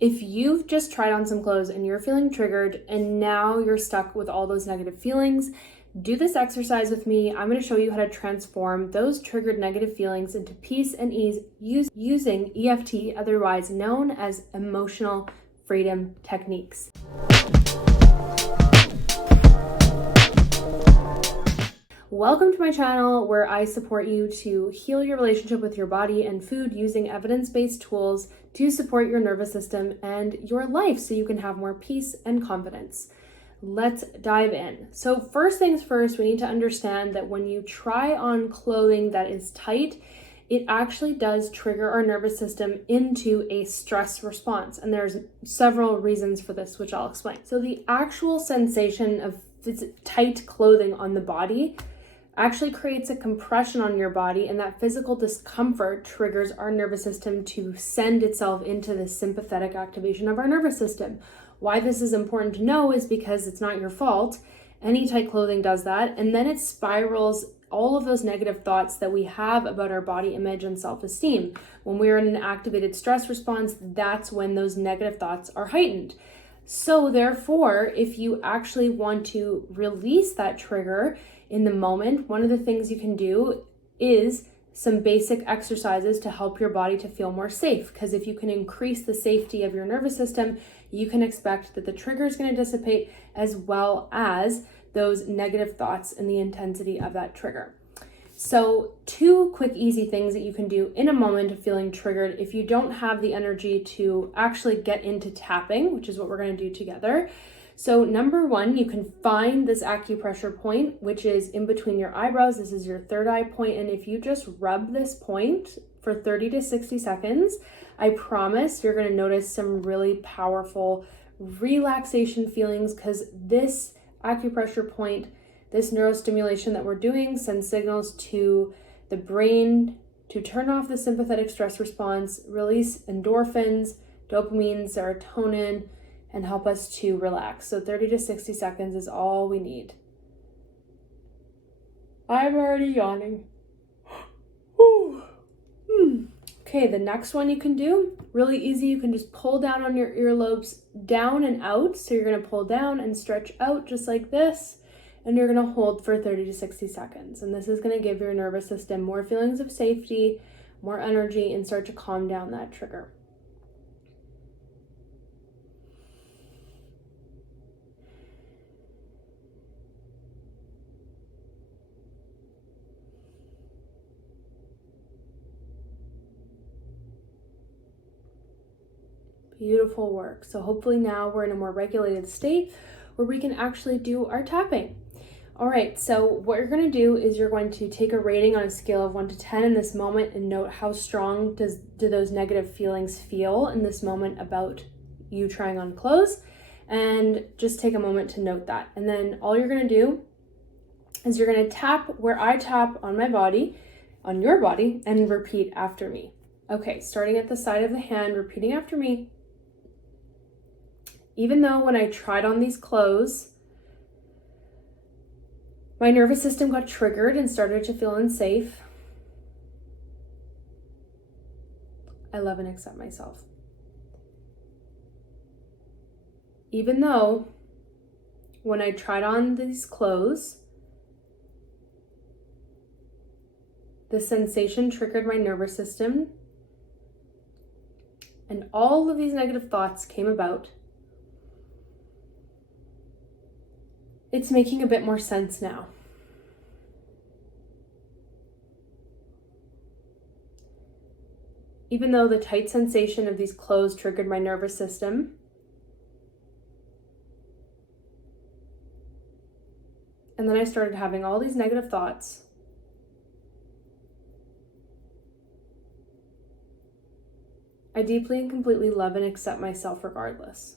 If you've just tried on some clothes and you're feeling triggered and now you're stuck with all those negative feelings, do this exercise with me. I'm going to show you how to transform those triggered negative feelings into peace and ease using EFT, otherwise known as emotional freedom techniques. Welcome to my channel where I support you to heal your relationship with your body and food using evidence-based tools to support your nervous system and your life so you can have more peace and confidence. Let's dive in. So first things first, we need to understand that when you try on clothing that is tight, it actually does trigger our nervous system into a stress response. And there's several reasons for this, which I'll explain. So the actual sensation of tight clothing on the body actually creates a compression on your body, and that physical discomfort triggers our nervous system to send itself into the sympathetic activation of our nervous system. Why this is important to know is because it's not your fault. Any tight clothing does that, and then it spirals all of those negative thoughts that we have about our body image and self-esteem. When we're in an activated stress response, that's when those negative thoughts are heightened. So therefore, if you actually want to release that trigger in the moment, one of the things you can do is some basic exercises to help your body to feel more safe. Because if you can increase the safety of your nervous system, you can expect that the trigger is going to dissipate, as well as those negative thoughts and the intensity of that trigger. So 2 quick, easy things that you can do in a moment of feeling triggered if you don't have the energy to actually get into tapping, which is what we're going to do together. So number 1, you can find this acupressure point, which is in between your eyebrows. This is your third eye point. And if you just rub this point for 30 to 60 seconds, I promise you're going to notice some really powerful relaxation feelings, because this acupressure point, this neurostimulation that we're doing, sends signals to the brain to turn off the sympathetic stress response, release endorphins, dopamine, serotonin, and help us to relax. So 30 to 60 seconds is all we need. I'm already yawning. Okay, the next one you can do, really easy. You can just pull down on your earlobes, down and out. So you're going to pull down and stretch out just like this. And you're going to hold for 30 to 60 seconds. And this is going to give your nervous system more feelings of safety, more energy, and start to calm down that trigger. Beautiful work. So hopefully now we're in a more regulated state where we can actually do our tapping. All right, so what you're going to do is you're going to take a rating on a scale of 1 to 10 in this moment and note how strong do those negative feelings feel in this moment about you trying on clothes, and just take a moment to note that. And then all you're going to do is you're going to tap where I tap on my body, on your body, and repeat after me. Okay, starting at the side of the hand, repeating after me. Even though when I tried on these clothes, my nervous system got triggered and started to feel unsafe, I love and accept myself. Even though when I tried on these clothes, the sensation triggered my nervous system and all of these negative thoughts came about, it's making a bit more sense now. Even though the tight sensation of these clothes triggered my nervous system, and then I started having all these negative thoughts, I deeply and completely love and accept myself regardless.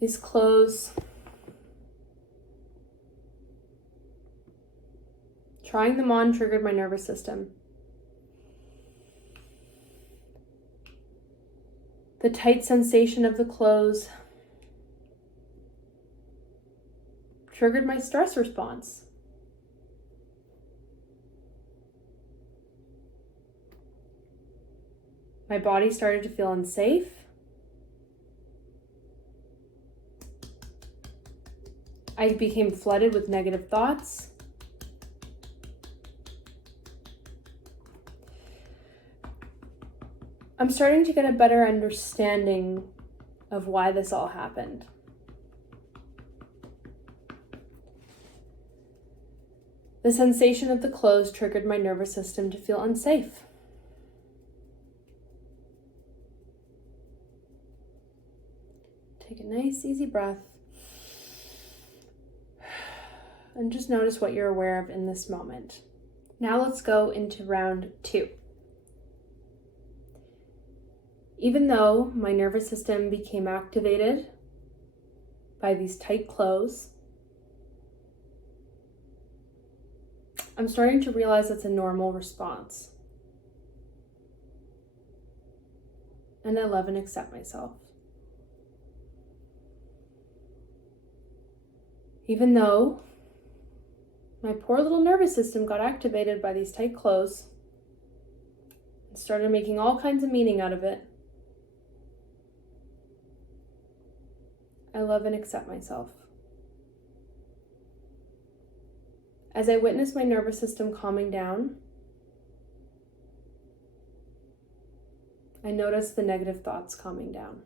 These clothes, trying them on triggered my nervous system. The tight sensation of the clothes triggered my stress response. My body started to feel unsafe. I became flooded with negative thoughts. I'm starting to get a better understanding of why this all happened. The sensation of the clothes triggered my nervous system to feel unsafe. Take a nice, easy breath. And just notice what you're aware of in this moment. Now let's go into round 2. Even though my nervous system became activated by these tight clothes, I'm starting to realize it's a normal response. And I love and accept myself. Even though my poor little nervous system got activated by these tight clothes and started making all kinds of meaning out of it, I love and accept myself. As I witness my nervous system calming down, I notice the negative thoughts calming down.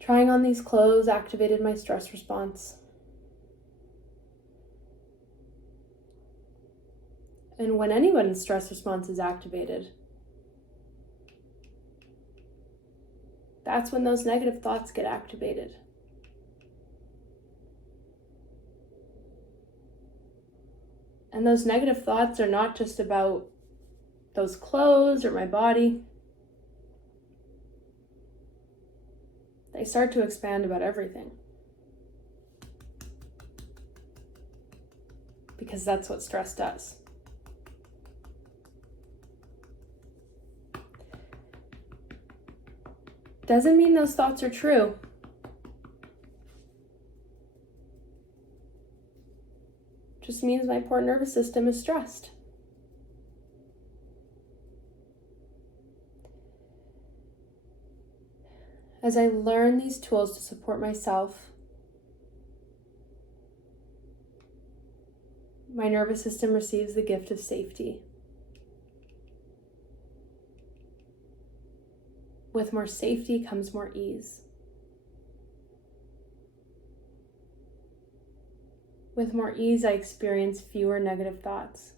Trying on these clothes activated my stress response. And when anyone's stress response is activated, that's when those negative thoughts get activated. And those negative thoughts are not just about those clothes or my body. They start to expand about everything. Because that's what stress does. Doesn't mean those thoughts are true. Just means my poor nervous system is stressed. As I learn these tools to support myself, my nervous system receives the gift of safety. With more safety comes more ease. With more ease, I experience fewer negative thoughts.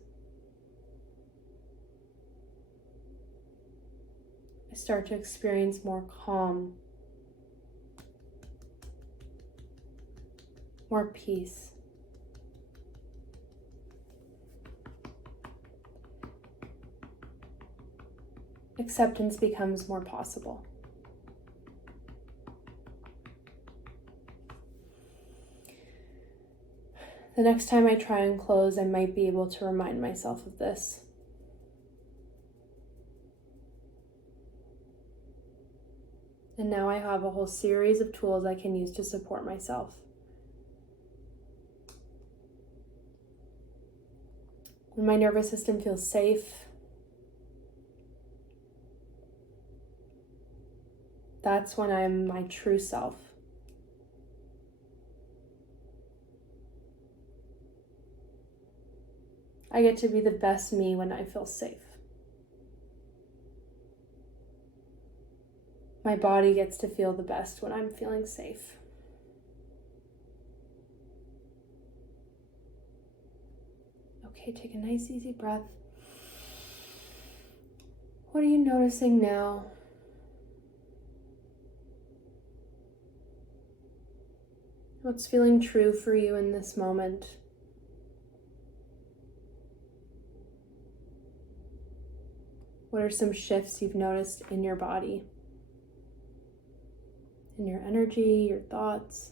I start to experience more calm, more peace. Acceptance becomes more possible. The next time I try on clothes, I might be able to remind myself of this. And now I have a whole series of tools I can use to support myself. When my nervous system feels safe, that's when I'm my true self. I get to be the best me when I feel safe. My body gets to feel the best when I'm feeling safe. Okay, take a nice easy breath. What are you noticing now? What's feeling true for you in this moment? What are some shifts you've noticed in your body? In your energy, your thoughts?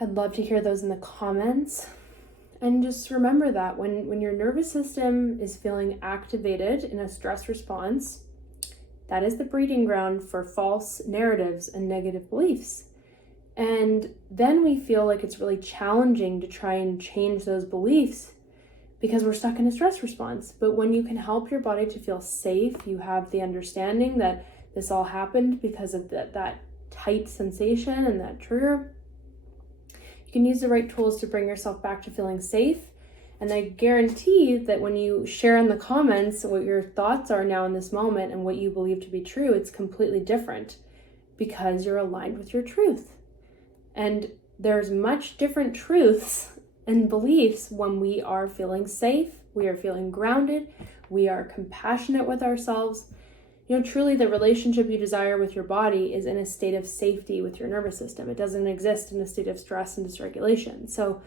I'd love to hear those in the comments. And just remember that when your nervous system is feeling activated in a stress response, that is the breeding ground for false narratives and negative beliefs. And then we feel like it's really challenging to try and change those beliefs because we're stuck in a stress response. But when you can help your body to feel safe, you have the understanding that this all happened because of that tight sensation and that trigger. You can use the right tools to bring yourself back to feeling safe. And I guarantee that when you share in the comments what your thoughts are now in this moment and what you believe to be true, it's completely different because you're aligned with your truth. And there's much different truths and beliefs when we are feeling safe, we are feeling grounded, we are compassionate with ourselves. Truly the relationship you desire with your body is in a state of safety with your nervous system. It doesn't exist in a state of stress and dysregulation. So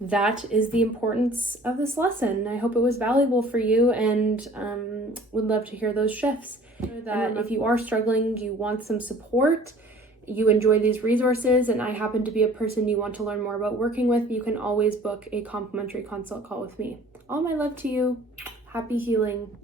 that is the importance of this lesson. I hope it was valuable for you, and would love to hear those shifts. That if you are struggling, you want some support, you enjoy these resources, and I happen to be a person you want to learn more about working with, you can always book a complimentary consult call with me. All my love to you. Happy healing.